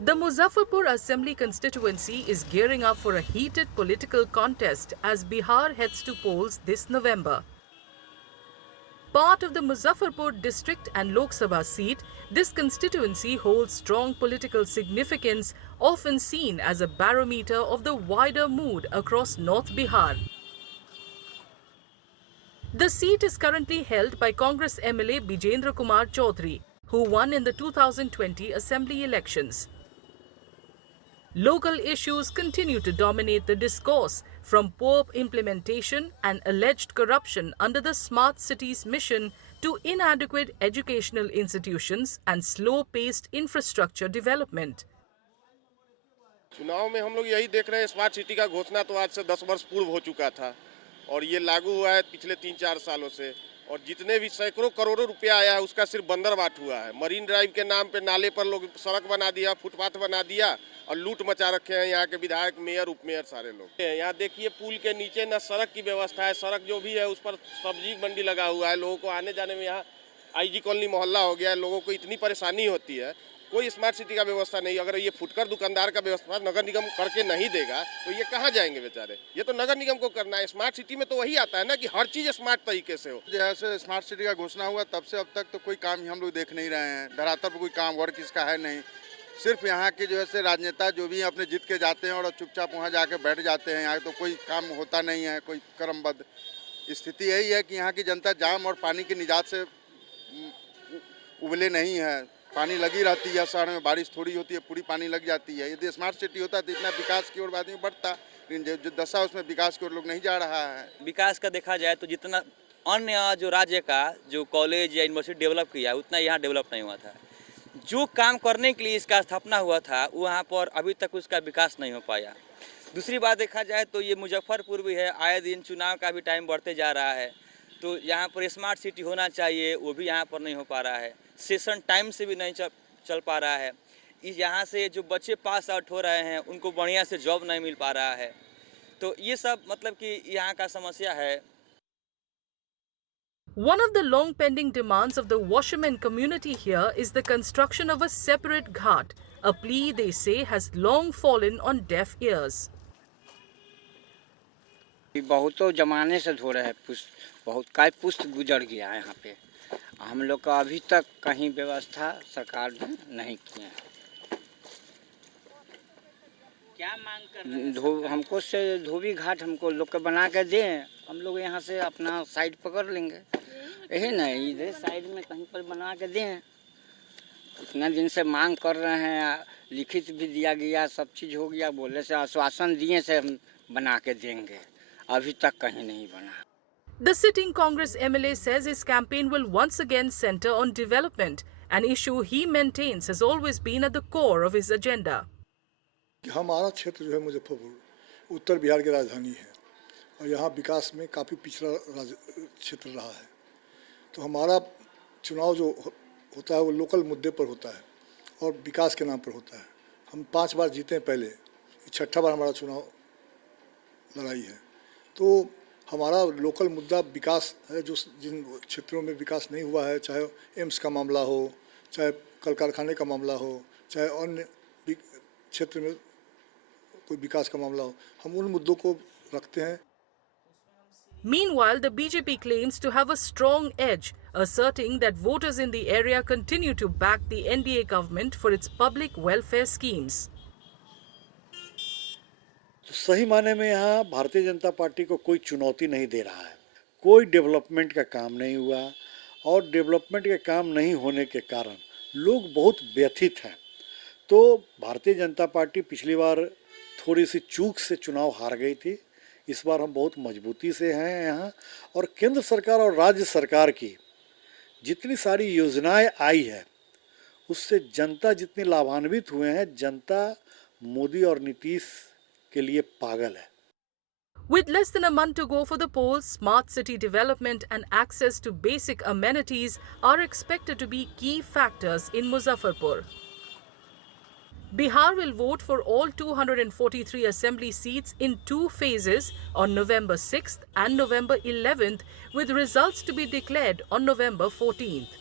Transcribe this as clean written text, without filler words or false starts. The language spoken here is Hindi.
The Muzaffarpur Assembly constituency is gearing up for a heated political contest as Bihar heads to polls this November. Part of the Muzaffarpur district and Lok Sabha seat, this constituency holds strong political significance, often seen as a barometer of the wider mood across North Bihar. The seat is currently held by Congress MLA Bijendra Kumar Chaudhary, who won in the 2020 Assembly elections. Local issues continue to dominate the discourse, from poor implementation and alleged corruption under the Smart Cities mission to inadequate educational institutions and slow-paced infrastructure development. चुनाव में हम लोग यही देख रहे हैं, स्मार्ट सिटी का घोषणा तो आज से 10 वर्ष पूर्व हो चुका था और ये लागू हुआ है पिछले 3-4 सालों से। और जितने भी सैकड़ों करोड़ों रुपया आया है उसका सिर्फ बंदरबाट हुआ है। मरीन ड्राइव के नाम पे नाले पर लोग सड़क बना दिया, फुटपाथ बना दिया और लूट मचा रखे हैं यहाँ के विधायक, मेयर, उपमेयर सारे लोग। यहाँ देखिए पुल के नीचे न सड़क की व्यवस्था है, सड़क जो भी है उस पर सब्जी मंडी लगा हुआ है। लोगों को आने जाने में यहाँ आईजी कॉलोनी मोहल्ला हो गया है, लोगों को इतनी परेशानी होती है। कोई स्मार्ट सिटी का व्यवस्था नहीं। अगर ये फुटकर दुकानदार का व्यवस्था नगर निगम करके नहीं देगा तो ये कहाँ जाएंगे बेचारे? ये तो नगर निगम को करना है। स्मार्ट सिटी में तो वही आता है ना कि हर चीज़ स्मार्ट तरीके से हो। जैसे स्मार्ट सिटी का घोषणा हुआ तब से अब तक तो कोई काम ही हम लोग देख नहीं रहे हैं। धरातल पर कोई काम वर्क इसका है नहीं। सिर्फ यहाँ के जो है राजनेता जो भी अपने जीत के जाते हैं और चुपचाप वहाँ जाके बैठ जाते हैं। यहाँ तो कोई काम होता नहीं है, कोई क्रमबद्ध स्थिति यही है कि यहाँ की जनता जाम और पानी की निजात से उबले नहीं है। पानी लगी रहती है, शहर में बारिश थोड़ी होती है पूरी पानी लग जाती है। यदि स्मार्ट सिटी होता तो इतना विकास की ओर आदमी बढ़ता, लेकिन जो दशा उसमें विकास की ओर लोग नहीं जा रहा है। विकास का देखा जाए तो जितना अन्य जो राज्य का जो कॉलेज या यूनिवर्सिटी डेवलप किया उतना यहाँ डेवलप नहीं हुआ था। जो काम करने के लिए इसका स्थापना हुआ था वहाँ पर अभी तक उसका विकास नहीं हो पाया। दूसरी बात देखा जाए तो ये मुजफ्फरपुर भी है, आए दिन चुनाव का भी टाइम बढ़ते जा रहा है, तो यहाँ पर स्मार्ट सिटी होना चाहिए, वो भी यहाँ पर नहीं हो पा रहा है। सेशन टाइम से भी नहीं चल पा रहा है। यहाँ से जो बच्चे पास आउट हो रहे हैं उनको बढ़िया से जॉब नहीं मिल पा रहा है। तो ये सब मतलब कि यहाँ का समस्या है। One of the long-pending demands of the washermen community here is the construction of a separate ghat, a plea they say has long fallen on deaf ears. बहुतों जमाने से धो रहे हैं, बहुत काय पुस्त गुजर गया है यहाँ पे। हम लोग का अभी तक कहीं व्यवस्था सरकार ने नहीं किया है। क्या मांग कर रहे हैं? हमको से धोबी घाट हमको लोग के बना के दें, हम लोग यहाँ से अपना साइड पकड़ लेंगे। यही नहीं, इधर साइड में कहीं पर बना के दें। इतना दिन से मांग कर रहे हैं, लिखित भी दिया गया, सब चीज़ हो गया, बोले से आश्वासन दिए से हम बना के देंगे, अभी तक कहीं नहीं बना। The sitting Congress MLA says his campaign will once again center on development, an issue he maintains has always been at the core of his agenda. हमारा क्षेत्र जो है मुजफ्फरपुर उत्तर बिहार की राजधानी है और यहाँ विकास में काफ़ी पिछड़ा क्षेत्र रहा है। तो हमारा चुनाव जो होता है वो लोकल मुद्दे पर होता है और विकास के नाम पर होता है। हम 5 बार जीते हैं पहले, 6ठा बार हमारा चुनाव लड़ाई है। तो हमारा लोकल मुद्दा विकास है। जो जिन क्षेत्रों में विकास नहीं हुआ है, चाहे एम्स का मामला हो, चाहे कल कारखाने का मामला हो, चाहे अन्य क्षेत्र में कोई विकास का मामला हो, हम उन मुद्दों को रखते हैं। Meanwhile, the BJP claims to have a strong edge, asserting that voters in the area continue to back the NDA government for its public welfare schemes. तो सही माने में यहाँ भारतीय जनता पार्टी को कोई चुनौती नहीं दे रहा है। कोई डेवलपमेंट का काम नहीं हुआ और डेवलपमेंट के काम नहीं होने के कारण लोग बहुत व्यथित हैं। तो भारतीय जनता पार्टी पिछली बार थोड़ी सी चूक से चुनाव हार गई थी, इस बार हम बहुत मजबूती से हैं यहाँ। और केंद्र सरकार और राज्य सरकार की जितनी सारी योजनाएं आई है उससे जनता जितनी लाभान्वित हुए हैं, जनता मोदी और नीतीश के लिए पागल है। With less than a month to go for the polls, smart city development and access to basic amenities are expected to be key factors in Muzaffarpur. Bihar will vote for all 243 assembly seats in 2 phases on November 6th and November 11th, with results to be declared on November 14th.